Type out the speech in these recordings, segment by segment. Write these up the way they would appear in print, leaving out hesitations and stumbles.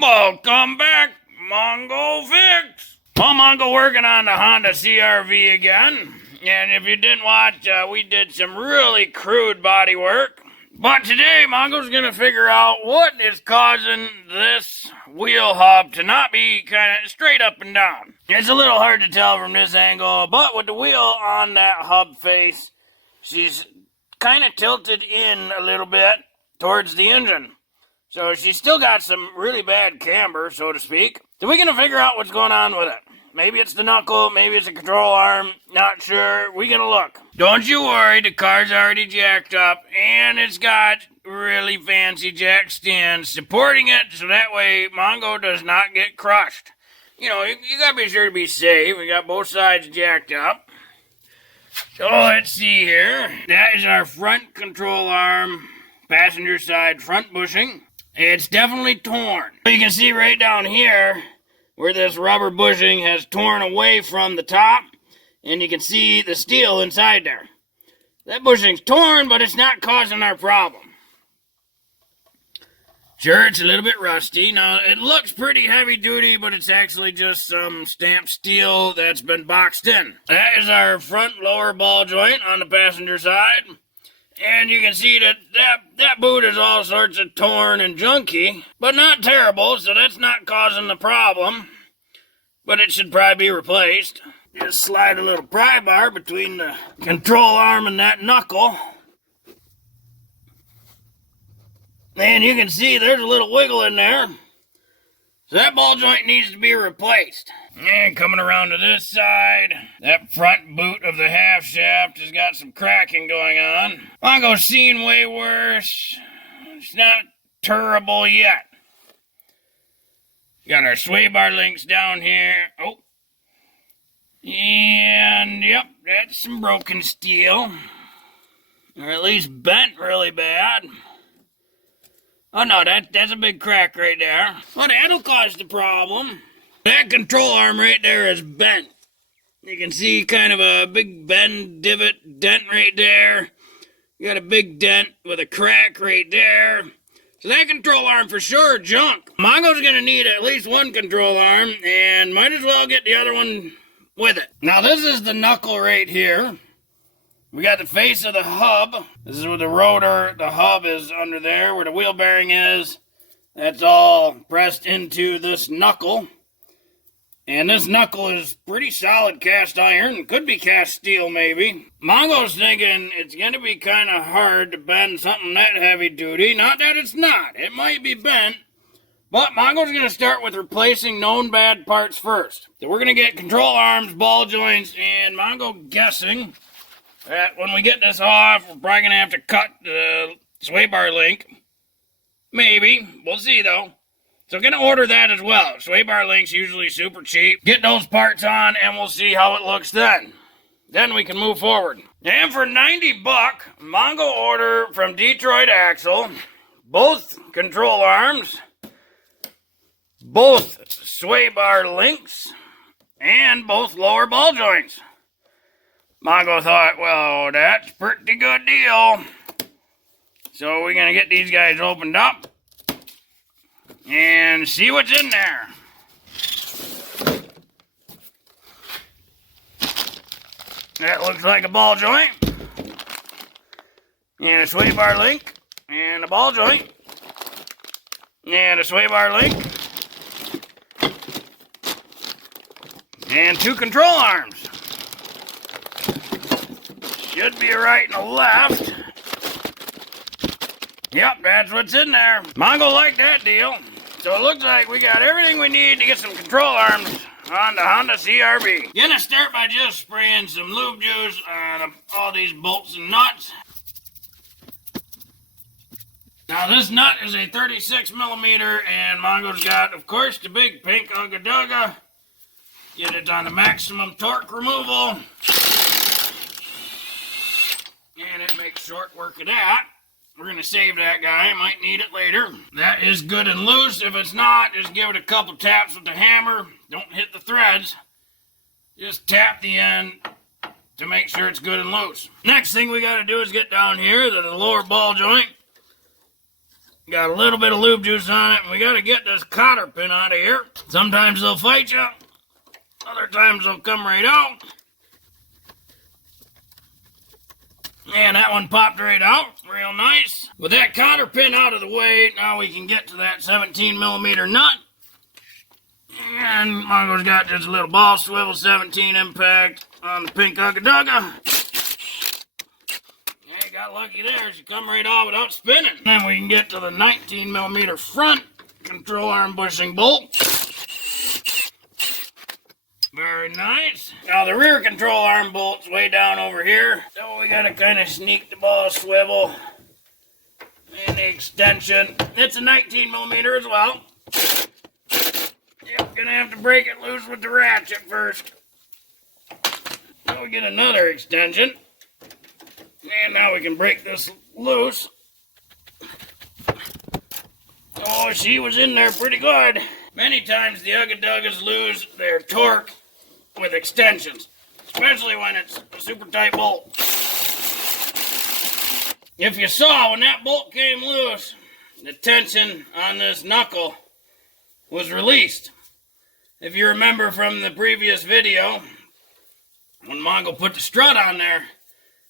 Welcome back, Mongo Fix. Well, Mongo working on the Honda CRV again. And if you didn't watch, we did some really crude body work. But today, Mongo's going to figure out what is causing this wheel hub to not be kind of straight up and down. It's a little hard to tell from this angle, but with the wheel on that hub face, she's kind of tilted in a little bit towards the engine. So she's still got some really bad camber, so to speak. So we're going to figure out what's going on with it. Maybe it's the knuckle, maybe it's a control arm, not sure. We're going to look. Don't you worry, the car's already jacked up, and it's got really fancy jack stands supporting it, so that way Mongo does not get crushed. You know, you got to be sure to be safe. We got both sides jacked up. So let's see here. That is our front control arm, passenger side front bushing. It's definitely torn. You can see right down here where this rubber bushing has torn away from the top, and you can see the steel inside there. That bushing's torn, but it's not causing our problem. Sure, it's a little bit rusty. Now, it looks pretty heavy duty, but it's actually just some stamped steel that's been boxed in. That is our front lower ball joint on the passenger side. And you can see that boot is all sorts of torn and junky, but not terrible, so that's not causing the problem. But it should probably be replaced. Just slide a little pry bar between the control arm and that knuckle. And you can see there's a little wiggle in there. So that ball joint needs to be replaced. And coming around to this side, that front boot of the half shaft has got some cracking going on. Mongo's seen way worse. It's not terrible yet. Got our sway bar links down here. Oh. And, yep, that's some broken steel. Or at least bent really bad. Oh no, that's a big crack right there. Well, that'll cause the problem. That control arm right there is bent. You can see kind of a big bend, divot, dent right there. You got a big dent with a crack right there. So that control arm for sure junk. Mongo's gonna need at least one control arm, and might as well get the other one with it. Now this is the knuckle right here. We got the face of the hub. This is where the rotor, the hub is under there, where the wheel bearing is. That's all pressed into this knuckle. And this knuckle is pretty solid cast iron. Could be cast steel, maybe. Mongo's thinking it's going to be kind of hard to bend something that heavy duty. Not that it's not. It might be bent. But Mongo's going to start with replacing known bad parts first. So we're going to get control arms, ball joints, and Mongo guessing that when we get this off, we're probably going to have to cut the sway bar link. Maybe. We'll see, though. So I'm going to order that as well. Sway bar link's usually super cheap. Get those parts on, and we'll see how it looks then. Then we can move forward. And for $90, Mongo order from Detroit Axle, both control arms, both sway bar links, and both lower ball joints. Mongo thought, well, that's a pretty good deal. So we're going to get these guys opened up and see what's in there. That looks like a ball joint. And a sway bar link. And a ball joint. And a sway bar link. And two control arms. Should be a right and a left. Yep, that's what's in there. Mongo liked that deal. So it looks like we got everything we need to get some control arms on the Honda CRV. Gonna start by just spraying some lube juice on all these bolts and nuts. Now this nut is a 36 millimeter, and Mongo's got, of course, the big pink Ugga Dugga. Get it on the maximum torque removal. And it makes short work of that. We're going to save that guy. Might need it later. That is good and loose. If it's not, just give it a couple taps with the hammer. Don't hit the threads. Just tap the end to make sure it's good and loose. Next thing we got to do is get down here to the lower ball joint. Got a little bit of lube juice on it, and we got to get this cotter pin out of here. Sometimes they'll fight you. Other times they'll come right out. And that one popped right out. Real nice. With that cotter pin out of the way, now we can get to that 17 millimeter nut. And Mongo's got just a little ball swivel 17 impact on the pink Ugga Dugga. Yeah, got lucky there. She come right off without spinning. Then we can get to the 19 millimeter front control arm bushing bolt. Very nice. Now the rear control arm bolt's way down over here. So we gotta kind of sneak the ball swivel and the extension. It's a 19 millimeter as well. Yep, gonna have to break it loose with the ratchet first. Now we get another extension. And now we can break this loose. Oh, she was in there pretty good. Many times the Ugga Duggas lose their torque with extensions, especially when it's a super tight bolt. If you saw, when that bolt came loose, the tension on this knuckle was released. If you remember from the previous video, when Mongo put the strut on there,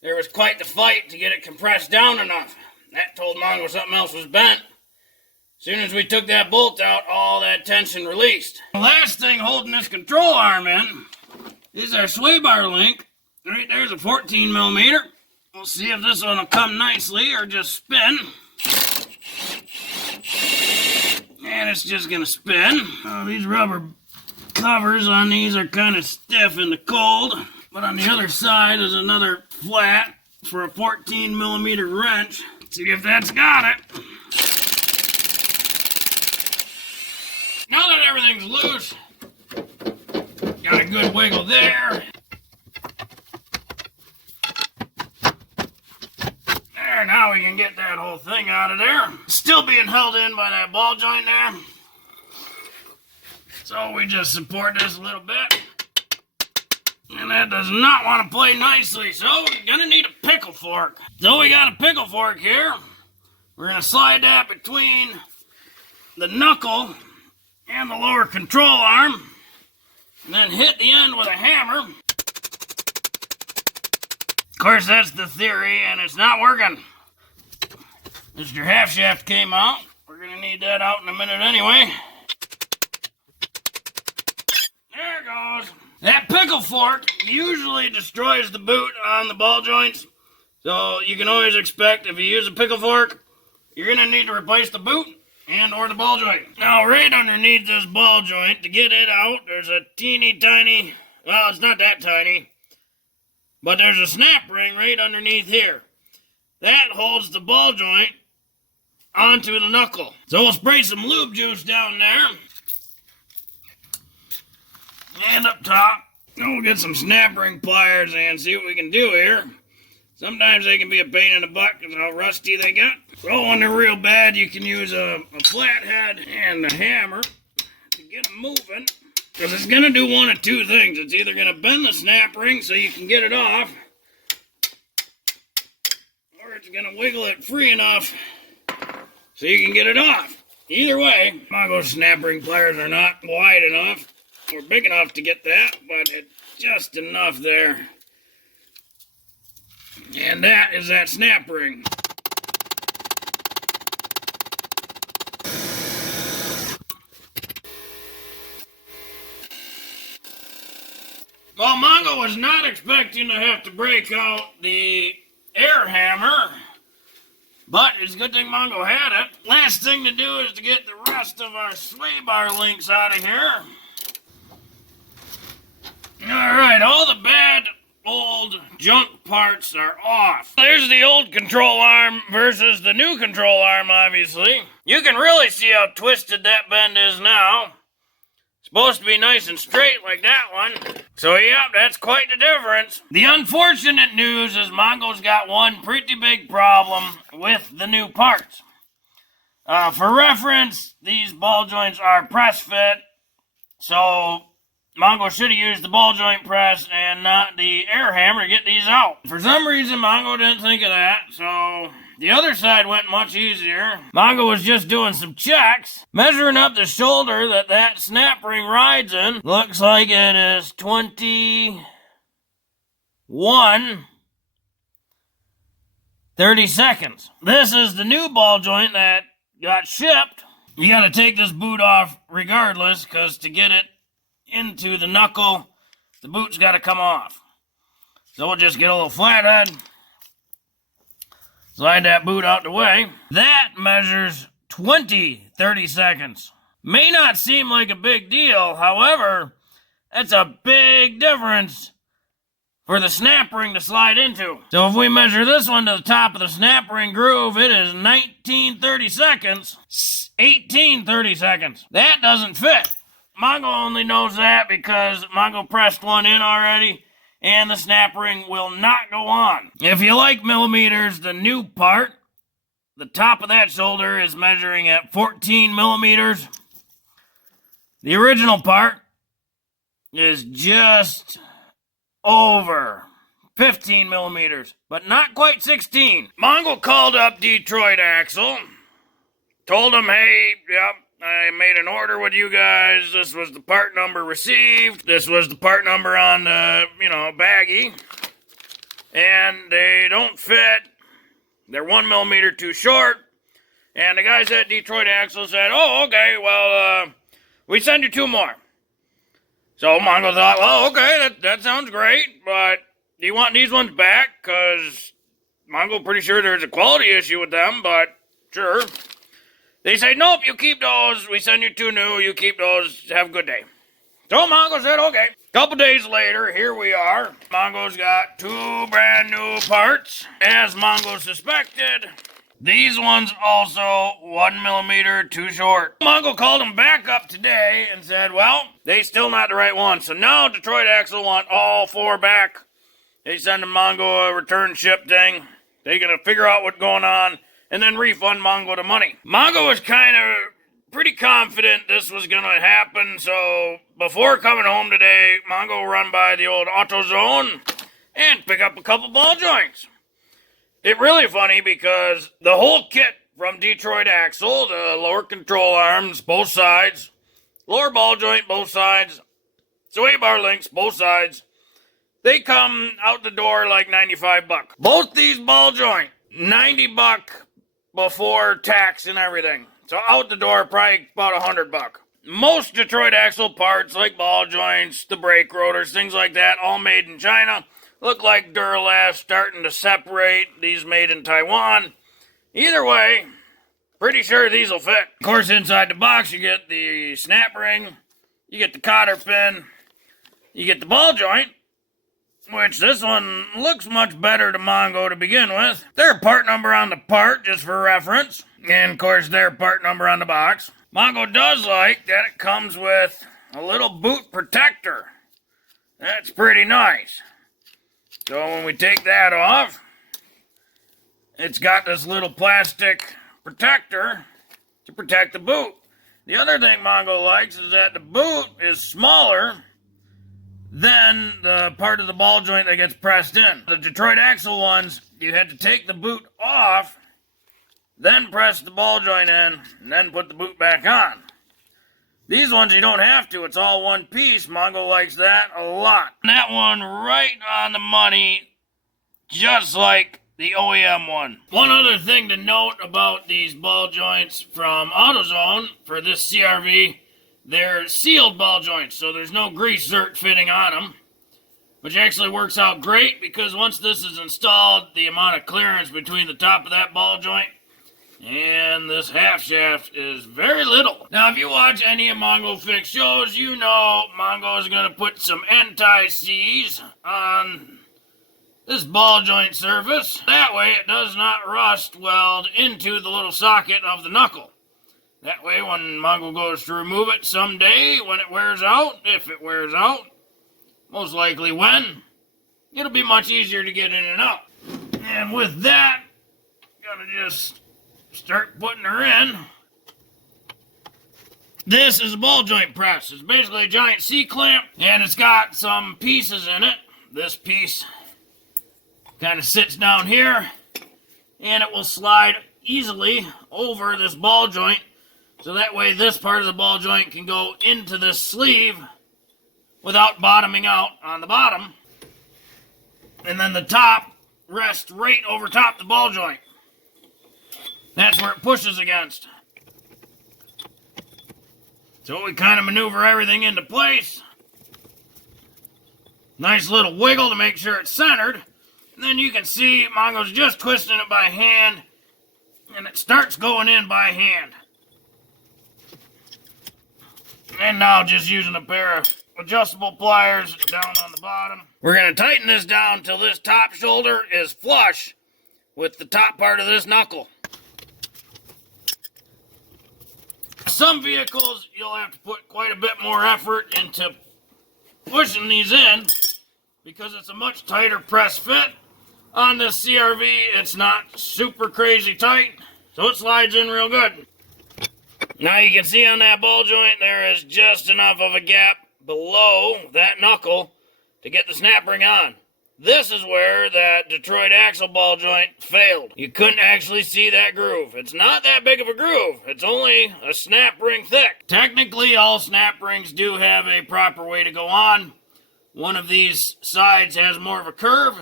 there was quite the fight to get it compressed down enough. That told Mongo something else was bent. As soon as we took that bolt out, all that tension released. The last thing holding this control arm in is our sway bar link. Right there's a 14 millimeter. We'll see if this one will come nicely or just spin. And it's just gonna spin. These rubber covers on these are kind of stiff in the cold. But on the other side is another flat for a 14 millimeter wrench. See if that's got it. Now that everything's loose, got a good wiggle there. There, now we can get that whole thing out of there. Still being held in by that ball joint there. So we just support this a little bit. And that does not want to play nicely, so we're gonna need a pickle fork. So we got a pickle fork here. We're gonna slide that between the knuckle and the lower control arm, and then hit the end with a hammer. Of course, that's the theory, and it's not working. Mr. Half Shaft came out. We're gonna need that out in a minute anyway. There it goes. That pickle fork usually destroys the boot on the ball joints, so you can always expect if you use a pickle fork, you're gonna need to replace the boot and or the ball joint. Now right underneath this ball joint, to get it out, there's a teeny tiny, well, it's not that tiny, but there's a snap ring right underneath here. That holds the ball joint onto the knuckle. So we'll spray some lube juice down there. And up top, and we'll get some snap ring pliers and see what we can do here. Sometimes they can be a pain in the butt because how rusty they get. So when they're real bad, you can use a flathead and a hammer to get them moving. Because it's going to do one of two things. It's either going to bend the snap ring so you can get it off, or it's going to wiggle it free enough so you can get it off. Either way, Mongo's snap ring pliers are not wide enough or big enough to get that, but it's just enough there. And that is that snap ring. Well, Mongo was not expecting to have to break out the air hammer, but it's a good thing Mongo had it. Last thing to do is to get the rest of our sway bar links out of here. Alright, all the bad old junk parts are off. There's the old control arm versus the new control arm, obviously. You can really see how twisted that bend is now. It's supposed to be nice and straight like that one. So yeah, that's quite the difference. The unfortunate news is Mongo's got one pretty big problem with the new parts. For reference, these ball joints are press fit, so Mongo should have used the ball joint press and not the air hammer to get these out. For some reason, Mongo didn't think of that, so The other side went much easier. Mongo was just doing some checks, measuring up the shoulder that snap ring rides in. Looks like it is 21 30 seconds. This is the new ball joint that got shipped. You gotta take this boot off regardless, because to get it into the knuckle, the boot's gotta come off. So we'll just get a little flathead, slide that boot out the way. That measures 30 seconds. May not seem like a big deal, however, that's a big difference for the snap ring to slide into. So if we measure this one to the top of the snap ring groove, it is 30 seconds, 30 seconds. That doesn't fit. Mongo only knows that because Mongo pressed one in already, and the snap ring will not go on. If you like millimeters, the new part, the top of that shoulder is measuring at 14 millimeters. The original part is just over 15 millimeters, but not quite 16. Mongo called up Detroit Axle, told him, hey, yep, I made an order with you guys. This was the part number received. This was the part number on the, baggie. And they don't fit. They're 1 millimeter too short. And the guys at Detroit Axle said, oh, okay, well, we send you 2 more. So Mongo thought, well, okay, that sounds great, but do you want these ones back? Because Mongo pretty sure there's a quality issue with them, but sure. They say, nope, you keep those. We send you 2 new. You keep those. Have a good day. So Mongo said, okay. Couple days later, here we are. Mongo's got 2 brand new parts. As Mongo suspected, these ones also 1 millimeter too short. Mongo called them back up today and said, well, they still not the right one. So now Detroit Axle want all 4 back. They send Mongo a return ship thing. They gonna figure out what's going on and then refund Mongo the money. Mongo was kind of pretty confident this was gonna happen. So before coming home today, Mongo run by the old AutoZone and pick up a couple ball joints. It's really funny because the whole kit from Detroit Axle, the lower control arms, both sides, lower ball joint, both sides, sway bar links, both sides, they come out the door like $95. Both these ball joint, $90 before tax and everything. So out the door, probably about $100. Most Detroit Axle parts, like ball joints, the brake rotors, things like that, all made in China. Look like Duralast starting to separate. These made in Taiwan. Either way, pretty sure these will fit. Of course, inside the box, you get the snap ring, you get the cotter pin, you get the ball joint, which this one looks much better to Mongo to begin with. Their part number on the part, just for reference. And, of course, their part number on the box. Mongo does like that it comes with a little boot protector. That's pretty nice. So when we take that off, it's got this little plastic protector to protect the boot. The other thing Mongo likes is that the boot is smaller than the part of the ball joint that gets pressed in. The Detroit Axle ones, you had to take the boot off, then press the ball joint in, and then put the boot back on. These ones you don't have to. It's all one piece. Mongo likes that a lot. That one right on the money, just like the OEM one. One other thing to note about these ball joints from AutoZone for this CRV, they're sealed ball joints, so there's no grease zerk fitting on them, which actually works out great because once this is installed, the amount of clearance between the top of that ball joint and this half shaft is very little. Now, if you watch any of Mongo Fix shows, you know Mongo is going to put some anti-seize on this ball joint surface. That way it does not rust weld into the little socket of the knuckle. That way when Mongo goes to remove it someday, when it wears out, if it wears out, most likely when, it'll be much easier to get in and out. And with that, gotta just start putting her in. This is a ball joint press. It's basically a giant C-clamp, and it's got some pieces in it. This piece kind of sits down here, and it will slide easily over this ball joint, so that way this part of the ball joint can go into this sleeve without bottoming out on the bottom. And then the top rests right over top the ball joint. That's where it pushes against. So we kind of maneuver everything into place. Nice little wiggle to make sure it's centered. And then you can see Mongo's just twisting it by hand, and it starts going in by hand. And now just using a pair of adjustable pliers down on the bottom. We're going to tighten this down until this top shoulder is flush with the top part of this knuckle. Some vehicles you'll have to put quite a bit more effort into pushing these in because it's a much tighter press fit. On this CRV, it's not super crazy tight, so it slides in real good. Now you can see on that ball joint there is just enough of a gap below that knuckle to get the snap ring on. This is where that Detroit axle ball joint failed. You couldn't actually see that groove. It's not that big of a groove. It's only a snap ring thick. Technically, all snap rings do have a proper way to go on. One of these sides has more of a curve.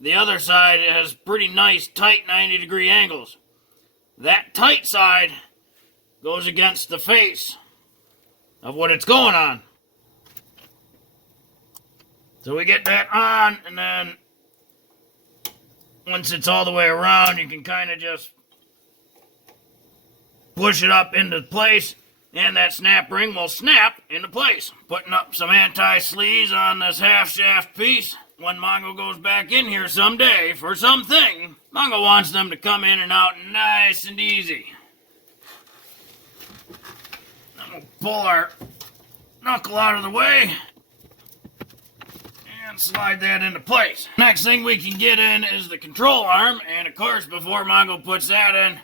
The other side has pretty nice tight 90-degree angles. That tight side goes against the face of what it's going on. So we get that on, and then once it's all the way around, you can kind of just push it up into place, and that snap ring will snap into place. Putting up some anti-sleaze on this half shaft piece. When Mongo goes back in here someday for something, Mongo wants them to come in and out nice and easy. We'll pull our knuckle out of the way and slide that into place. Next thing we can get in is the control arm, and of course before Mongo puts that in,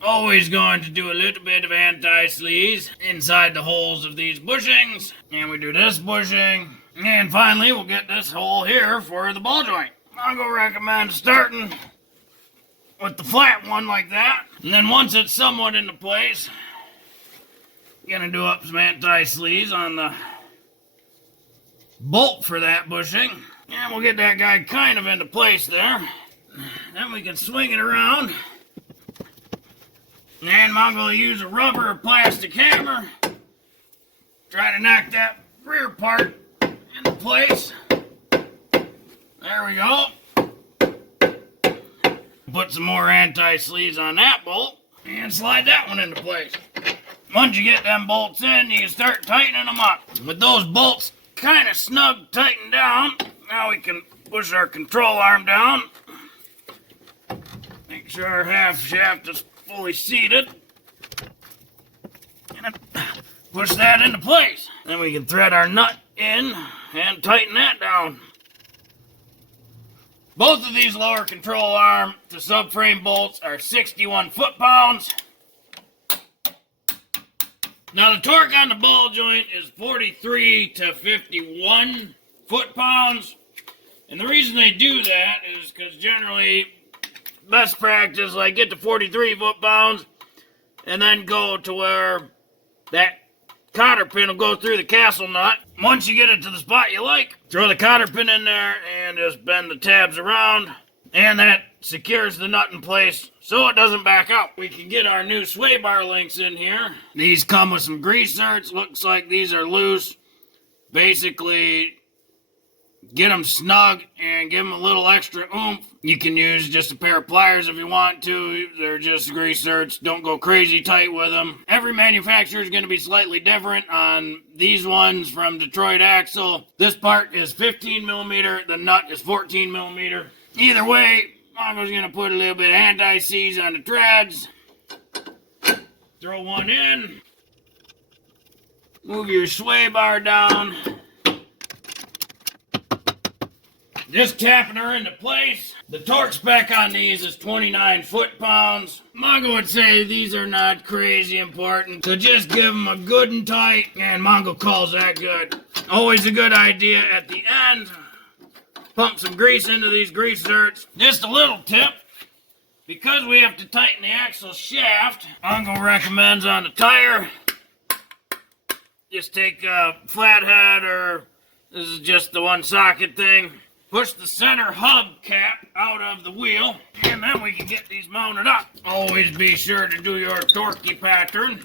always going to do a little bit of anti-sleaze inside the holes of these bushings, and we do this bushing, and finally we'll get this hole here for the ball joint. Mongo recommends starting with the flat one like that, and then once it's somewhat into place, gonna do up some anti-sleaze on the bolt for that bushing, and we'll get that guy kind of into place there. Then we can swing it around, and Mongo will use a rubber or plastic hammer, try to knock that rear part into place. There we go. Put some more anti-sleaze on that bolt, and slide that one into place. Once you get them bolts in, you can start tightening them up. With those bolts kind of snug tightened down, now we can push our control arm down. Make sure our half shaft is fully seated. And push that into place. Then we can thread our nut in and tighten that down. Both of these lower control arm to subframe bolts are 61 foot-pounds. Now the torque on the ball joint is 43 to 51 foot-pounds. And the reason they do that is because generally best practice, like get to 43 foot-pounds and then go to where that cotter pin will go through the castle nut. Once you get it to the spot you like, throw the cotter pin in there and just bend the tabs around, and that secures the nut in place so it doesn't back out. We can get our new sway bar links in here. These come with some grease zerks. Looks like these are loose. Basically, get them snug and give them a little extra oomph. You can use just a pair of pliers if you want to. They're just grease zerks. Don't go crazy tight with them. Every manufacturer is going to be slightly different. On these ones from Detroit Axle, this part is 15 millimeter. The nut is 14 millimeter. Either way, Mongo's going to put a little bit of anti-seize on the treads. Throw one in. Move your sway bar down. Just tapping her into place. The torque spec on these is 29 foot-pounds. Mongo would say these are not crazy important, so just give them a good and tight, and Mongo calls that good. Always a good idea at the end. Pump some grease into these grease zerks. Just a little tip. because we have to tighten the axle shaft, Mongo recommends on the tire, just take a flathead, or this is just the one socket thing. Push the center hub cap out of the wheel, and then we can get these mounted up. Always be sure to do your torquey pattern.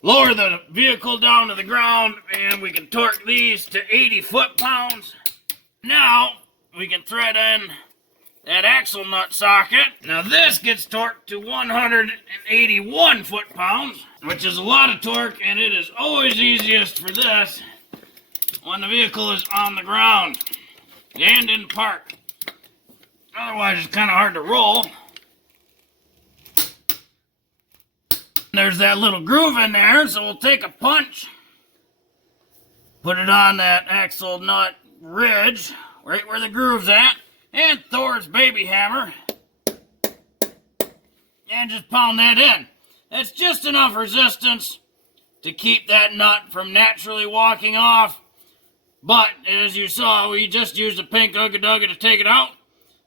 Lower the vehicle down to the ground, and we can torque these to 80 foot-pounds. Now, we can thread in that axle nut socket. Now this gets torqued to 181 foot-pounds, which is a lot of torque, and it is always easiest for this when the vehicle is on the ground and in park. Otherwise, it's kind of hard to roll. There's that little groove in there, so we'll take a punch, put it on that axle nut ridge, right where the groove's at, and Thor's baby hammer, and just pound that in. That's just enough resistance to keep that nut from naturally walking off, but as you saw, we just used a pink Ugga Dugga to take it out,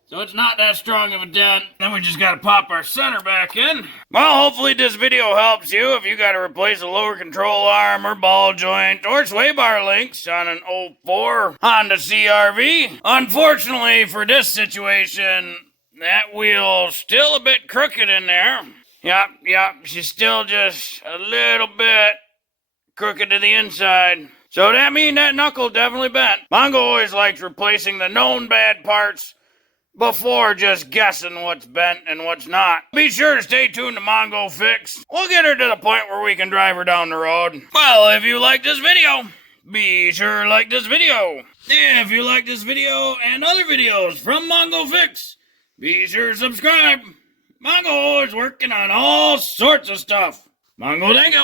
so it's not that strong of a dent. Then we just got to pop our center back in. Well, hopefully this video helps you if you got to replace a lower control arm or ball joint or sway bar links on an 04 Honda CRV. Unfortunately for this situation, that wheel's still a bit crooked in there. Yep, she's still just a little bit crooked to the inside. So that means that knuckle definitely bent. Mongo always likes replacing the known bad parts before just guessing what's bent and what's not. Be sure to stay tuned to Mongo Fix. We'll get her to the point where we can drive her down the road. Well, if you like this video, be sure to like this video. If you like this video and other videos from Mongo Fix, be sure to subscribe. Mongo is working on all sorts of stuff. Mongo, thank you.